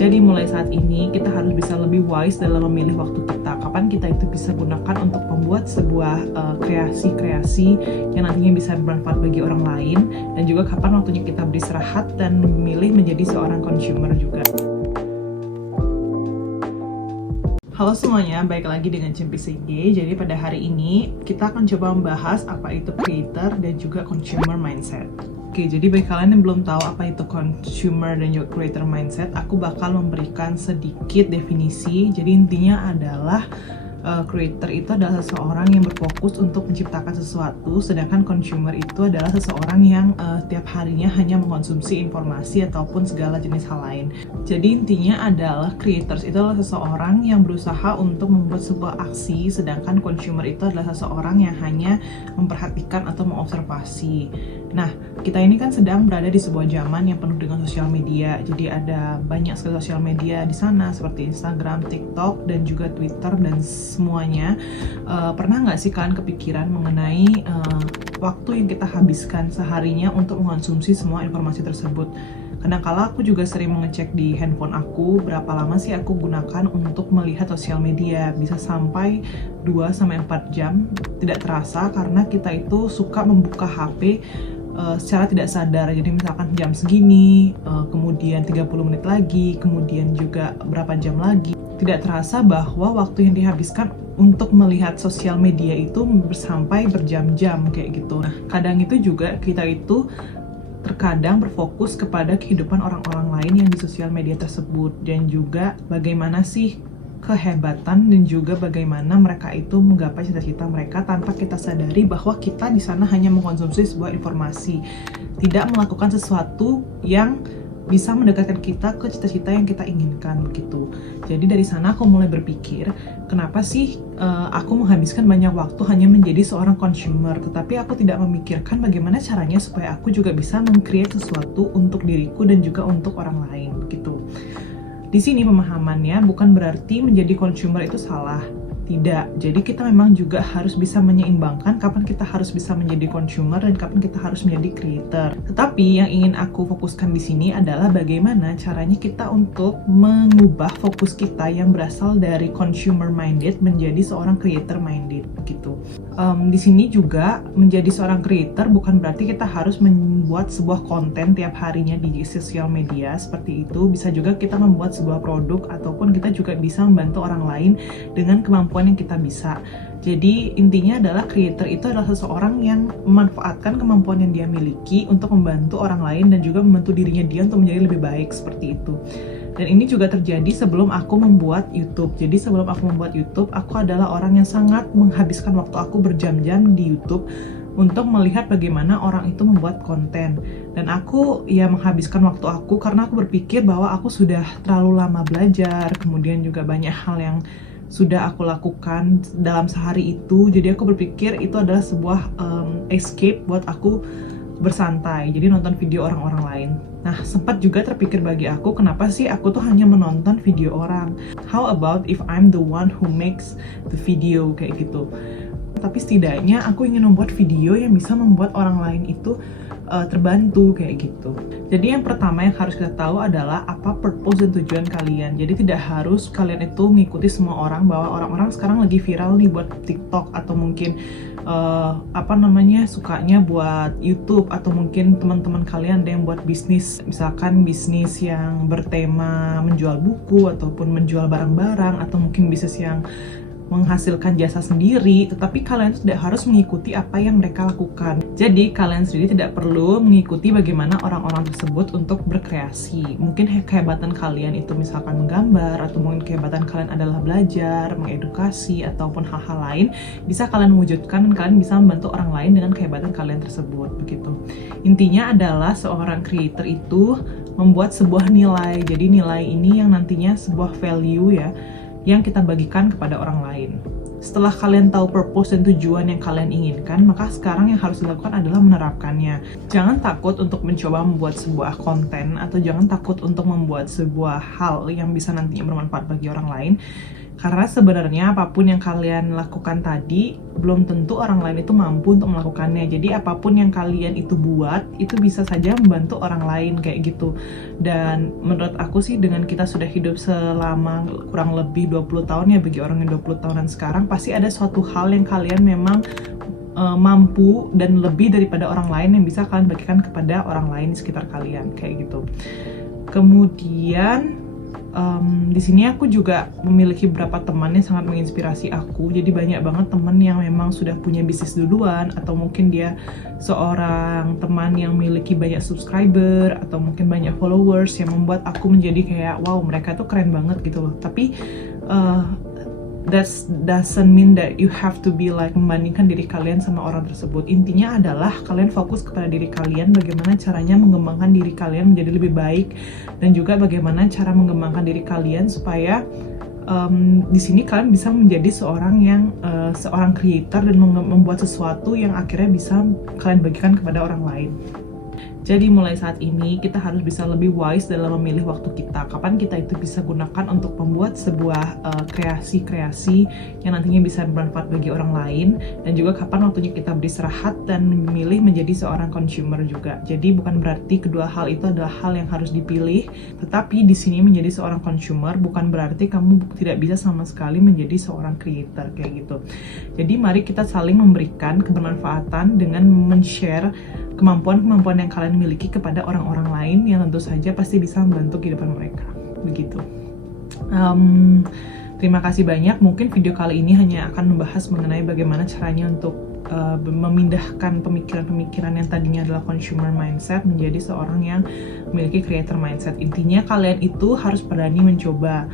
Jadi mulai saat ini kita harus bisa lebih wise dalam memilih waktu kita. Kapan kita itu bisa gunakan untuk membuat sebuah kreasi-kreasi yang nantinya bisa bermanfaat bagi orang lain, dan juga kapan waktunya kita beristirahat dan memilih menjadi seorang consumer juga. Halo semuanya, balik lagi dengan Cempi CG. Jadi pada hari ini kita akan coba membahas apa itu creator dan juga consumer mindset. Oke, jadi bagi kalian yang belum tahu apa itu consumer dan juga creator mindset, aku bakal memberikan sedikit definisi. Jadi intinya adalah creator itu adalah seseorang yang berfokus untuk menciptakan sesuatu, sedangkan consumer itu adalah seseorang yang tiap harinya hanya mengkonsumsi informasi ataupun segala jenis hal lain. Jadi intinya adalah creators itu adalah seseorang yang berusaha untuk membuat sebuah aksi, sedangkan consumer itu adalah seseorang yang hanya memperhatikan atau mengobservasi. Nah, kita ini kan sedang berada di sebuah zaman yang penuh dengan sosial media. Jadi ada banyak sekali sosial media di sana seperti Instagram, TikTok, dan juga Twitter dan semuanya. Pernah nggak sih kalian kepikiran mengenai waktu yang kita habiskan seharinya untuk mengkonsumsi semua informasi tersebut? Kadang-kala aku juga sering mengecek di handphone aku berapa lama sih aku gunakan untuk melihat sosial media. Bisa sampai 2-4 jam, tidak terasa karena kita itu suka membuka HP secara tidak sadar. Jadi misalkan jam segini, kemudian 30 menit lagi, kemudian juga berapa jam lagi. Tidak terasa bahwa waktu yang dihabiskan untuk melihat sosial media itu sampai berjam-jam kayak gitu. Nah, kadang itu juga kita itu terkadang berfokus kepada kehidupan orang-orang lain yang di sosial media tersebut, dan juga bagaimana sih kehebatan dan juga bagaimana mereka itu menggapai cita-cita mereka tanpa kita sadari bahwa kita di sana hanya mengkonsumsi sebuah informasi, tidak melakukan sesuatu yang bisa mendekatkan kita ke cita-cita yang kita inginkan begitu. Jadi dari sana aku mulai berpikir, kenapa sih aku menghabiskan banyak waktu hanya menjadi seorang consumer, tetapi aku tidak memikirkan bagaimana caranya supaya aku juga bisa meng-create sesuatu untuk diriku dan juga untuk orang lain begitu. Di sini pemahamannya bukan berarti menjadi consumer itu salah. Tidak. Jadi kita memang juga harus bisa menyeimbangkan kapan kita harus bisa menjadi consumer dan kapan kita harus menjadi creator. Tetapi yang ingin aku fokuskan di sini adalah bagaimana caranya kita untuk mengubah fokus kita yang berasal dari consumer minded menjadi seorang creator minded gitu. Di sini juga menjadi seorang creator bukan berarti kita harus membuat sebuah konten tiap harinya di sosial media seperti itu. Bisa juga kita membuat sebuah produk ataupun kita juga bisa membantu orang lain dengan kemampuan yang kita bisa. Jadi intinya adalah creator itu adalah seseorang yang memanfaatkan kemampuan yang dia miliki untuk membantu orang lain dan juga membantu dirinya dia untuk menjadi lebih baik seperti itu. Dan ini juga terjadi sebelum aku membuat YouTube. Jadi sebelum aku membuat YouTube, aku adalah orang yang sangat menghabiskan waktu aku berjam-jam di YouTube untuk melihat bagaimana orang itu membuat konten. Dan aku ya menghabiskan waktu aku karena aku berpikir bahwa aku sudah terlalu lama belajar, kemudian juga banyak hal yang sudah aku lakukan dalam sehari itu. Jadi aku berpikir itu adalah sebuah escape buat aku bersantai, jadi nonton video orang-orang lain. Nah, sempat juga terpikir bagi aku, kenapa sih aku tuh hanya menonton video orang? How about if I'm the one who makes the video, kayak gitu. Tapi setidaknya aku ingin membuat video yang bisa membuat orang lain itu terbantu kayak gitu. Jadi yang pertama yang harus kita tahu adalah apa purpose dan tujuan kalian. Jadi tidak harus kalian itu mengikuti semua orang, bahwa orang-orang sekarang lagi viral nih buat TikTok atau mungkin sukanya buat YouTube, atau mungkin teman-teman kalian ada yang buat bisnis, misalkan bisnis yang bertema menjual buku ataupun menjual barang-barang, atau mungkin bisnis yang menghasilkan jasa sendiri, tetapi kalian tidak harus mengikuti apa yang mereka lakukan. Jadi kalian sendiri tidak perlu mengikuti bagaimana orang-orang tersebut untuk berkreasi. Mungkin kehebatan kalian itu misalkan menggambar, atau mungkin kehebatan kalian adalah belajar, mengedukasi, ataupun hal-hal lain, bisa kalian wujudkan dan kalian bisa membantu orang lain dengan kehebatan kalian tersebut begitu. Intinya adalah seorang creator itu membuat sebuah nilai. Jadi nilai ini yang nantinya sebuah value ya, yang kita bagikan kepada orang lain. Setelah kalian tahu purpose dan tujuan yang kalian inginkan, maka sekarang yang harus dilakukan adalah menerapkannya. Jangan takut untuk mencoba membuat sebuah konten, atau jangan takut untuk membuat sebuah hal yang bisa nantinya bermanfaat bagi orang lain. Karena sebenarnya apapun yang kalian lakukan tadi, belum tentu orang lain itu mampu untuk melakukannya. Jadi apapun yang kalian itu buat, itu bisa saja membantu orang lain kayak gitu. Dan menurut aku sih dengan kita sudah hidup selama kurang lebih 20 tahun ya, bagi orang yang 20 tahunan sekarang, pasti ada suatu hal yang kalian memang mampu dan lebih daripada orang lain yang bisa kalian bagikan kepada orang lain di sekitar kalian kayak gitu. Kemudian di sini aku juga memiliki beberapa teman yang sangat menginspirasi aku. Jadi banyak banget teman yang memang sudah punya bisnis duluan, atau mungkin dia seorang teman yang memiliki banyak subscriber atau mungkin banyak followers yang membuat aku menjadi kayak wow, mereka tuh keren banget gitu loh. Tapi that doesn't mean that you have to be like membandingkan diri kalian sama orang tersebut. Intinya adalah kalian fokus kepada diri kalian, bagaimana caranya mengembangkan diri kalian menjadi lebih baik, dan juga bagaimana cara mengembangkan diri kalian supaya di sini kalian bisa menjadi seorang creator dan membuat sesuatu yang akhirnya bisa kalian bagikan kepada orang lain. Jadi mulai saat ini kita harus bisa lebih wise dalam memilih waktu kita. Kapan kita itu bisa gunakan untuk membuat sebuah kreasi-kreasi yang nantinya bisa bermanfaat bagi orang lain, dan juga kapan waktunya kita beristirahat dan memilih menjadi seorang consumer juga. Jadi bukan berarti kedua hal itu adalah hal yang harus dipilih, tetapi di sini menjadi seorang consumer bukan berarti kamu tidak bisa sama sekali menjadi seorang creator kayak gitu. Jadi mari kita saling memberikan kebermanfaatan dengan men-share kemampuan-kemampuan yang kalian miliki kepada orang-orang lain yang tentu saja pasti bisa membantu kehidupan mereka. Begitu. Terima kasih banyak. Mungkin video kali ini hanya akan membahas mengenai bagaimana caranya untuk memindahkan pemikiran-pemikiran yang tadinya adalah consumer mindset menjadi seorang yang memiliki creator mindset. Intinya kalian itu harus berani mencoba.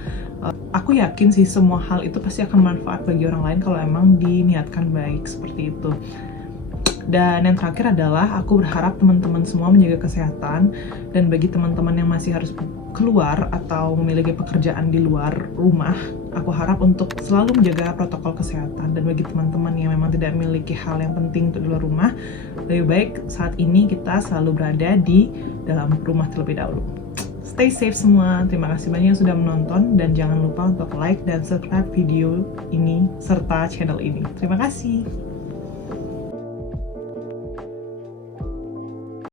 Aku yakin sih semua hal itu pasti akan bermanfaat bagi orang lain kalau emang diniatkan baik seperti itu. Dan yang terakhir adalah aku berharap teman-teman semua menjaga kesehatan, dan bagi teman-teman yang masih harus keluar atau memiliki pekerjaan di luar rumah, aku harap untuk selalu menjaga protokol kesehatan. Dan bagi teman-teman yang memang tidak memiliki hal yang penting untuk di luar rumah, lebih baik saat ini kita selalu berada di dalam rumah terlebih dahulu. Stay safe semua, terima kasih banyak yang sudah menonton, dan jangan lupa untuk like dan subscribe video ini serta channel ini. Terima kasih.